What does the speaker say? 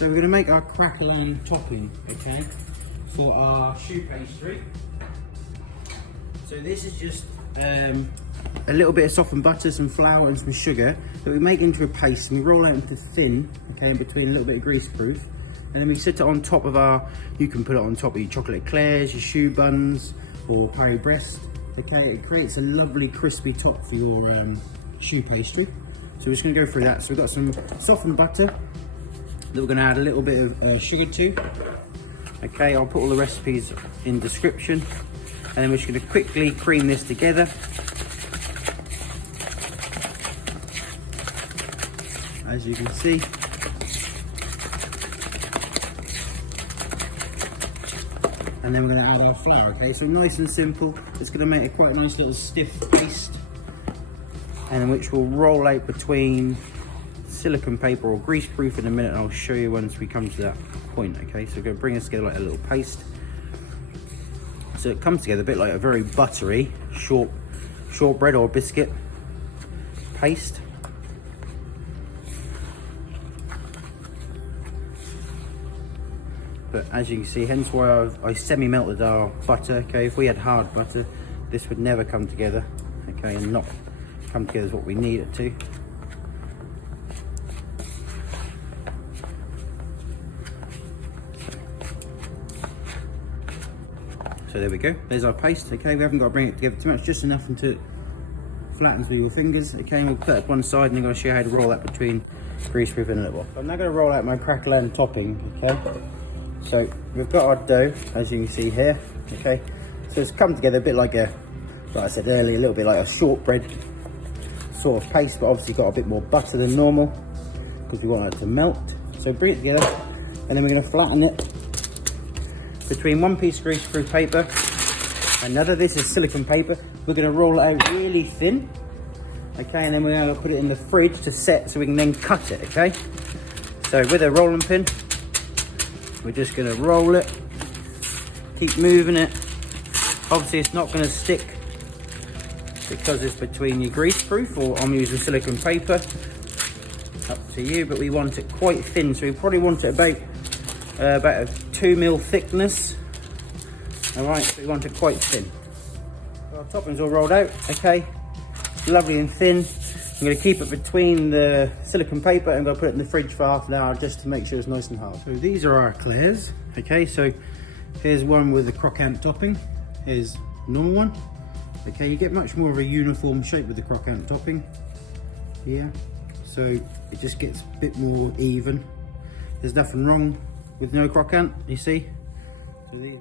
So we're going to make our Craquelin topping, okay, for our choux pastry. So this is just a little bit of softened butter, some flour and some sugar that we make into a paste, and we roll out into thin, okay, in between a little bit of greaseproof. And then we sit it on top of you can put it on top of your chocolate eclairs, your choux buns, or Paris Brest. Okay, it creates a lovely crispy top for your choux pastry. So we're just going to go through that. So we've got some softened butter that we're going to add a little bit of sugar to. Okay, I'll put all the recipes in description. And then we're just going to quickly cream this together. As you can see. And then we're going to add our flour, okay? So nice and simple. It's going to make a quite nice little stiff paste. And then which will roll out between silicone paper or greaseproof in a minute. And I'll show you once we come to that point, okay? So we're going to bring this together like a little paste. So it comes together a bit like a very buttery shortbread or biscuit paste. But as you can see, hence why I semi-melted our butter, okay? If we had hard butter, this would never come together, okay? And not come together as what we need it to. So there we go, there's our paste, okay? We haven't got to bring it together too much, just enough until it flattens with your fingers, okay? And we'll put it one side and I'm going to show you how to roll that between greaseproof and a little while. So I'm now going to roll out my Craquelin topping, okay? So we've got our dough, as you can see here, okay? So it's come together a bit like like I said earlier, a little bit like a shortbread sort of paste, but obviously got a bit more butter than normal because we want it to melt. So bring it together and then we're going to flatten it between one piece of greaseproof paper, another, this is silicone paper. We're going to roll it out really thin, okay? And then we're going to put it in the fridge to set so we can then cut it, okay? So with a rolling pin, we're just going to roll it, keep moving it. Obviously it's not going to stick because it's between your greaseproof, or I'm using silicone paper, up to you, but we want it quite thin, so we probably want it about a 2 mil thickness. All right, so we want it quite thin. So our topping's all rolled out, okay, it's lovely and thin. I'm going to keep it between the silicone paper and I'm going to put it in the fridge for half an hour just to make sure it's nice and hard. So these are our eclairs, okay? So here's one with the croquant topping. Here's a normal one. Okay, you get much more of a uniform shape with the croquant topping here. So it just gets a bit more even. There's nothing wrong with no croquant, you see? So these